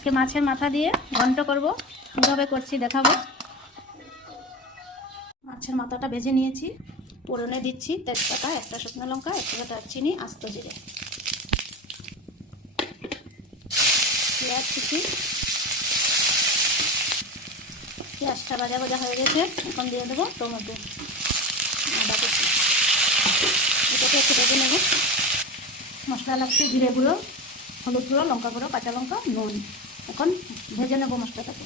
আজকে মাছের মাথা দিয়ে ঘন্ট করব, কীভাবে করছি দেখাবো। মাছের মাথাটা ভেজে নিয়েছি, ফোড়নে দিচ্ছি তেজপাতা, একটা শুকনো লঙ্কা, একটা দারচিনি, আস্ত জিরে, পেঁয়াজ কুচি। পেঁয়াজটা ভাজা ভাজা হয়ে গেছে, এখন দিয়ে দেবো টমেটো, আদা কুচি। এটাকে একটু ভেজে নেব। মশলা লাগছে জিরে গুঁড়ো, হলুদ গুঁড়ো, লঙ্কা গুঁড়ো, কাঁচা লঙ্কা, নুন। এখন ভেজে নেব মশলাটাকে।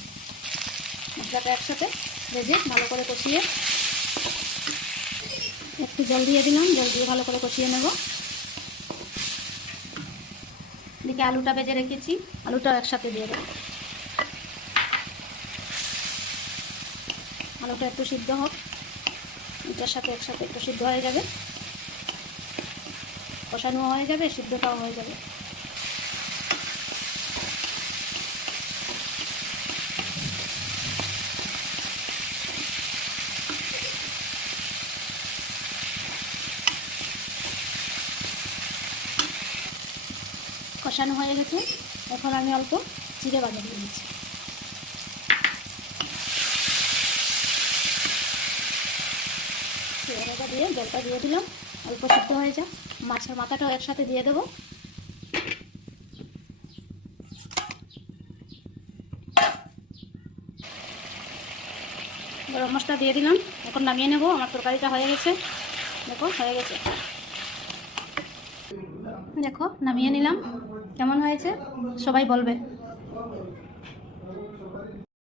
মশলাটা একসাথে ভেজে ভালো করে কষিয়ে একটু জল দিয়ে দিলাম, জল দিয়ে ভালো করে কষিয়ে নেব। এদিকে আলুটা ভেজে রেখেছি, আলুটা একসাথে দিয়ে দেবো। আলুটা একটু সিদ্ধ হোক, এটার সাথে একসাথে একটু সিদ্ধ হয়ে যাবে, কষানো হয়ে যাবে, সিদ্ধটাও হয়ে যাবে। কষানো হয়ে গেছে, এখন আমি অল্প জিরে বাটা দিয়ে দিচ্ছি। জিরে বাটা দিয়ে জলটা দিয়ে দিলাম, অল্প সিদ্ধ হয়ে যা। মাছের মাথাটাও একসাথে দিয়ে দেবো। গরম মশলা দিয়ে দিলাম, এখন নামিয়ে নেব। আমার তরকারিটা হয়ে গেছে, দেখো হয়ে গেছে। দেখো নামিয়ে নিলাম, কেমন হয়েছে সবাই বলবে।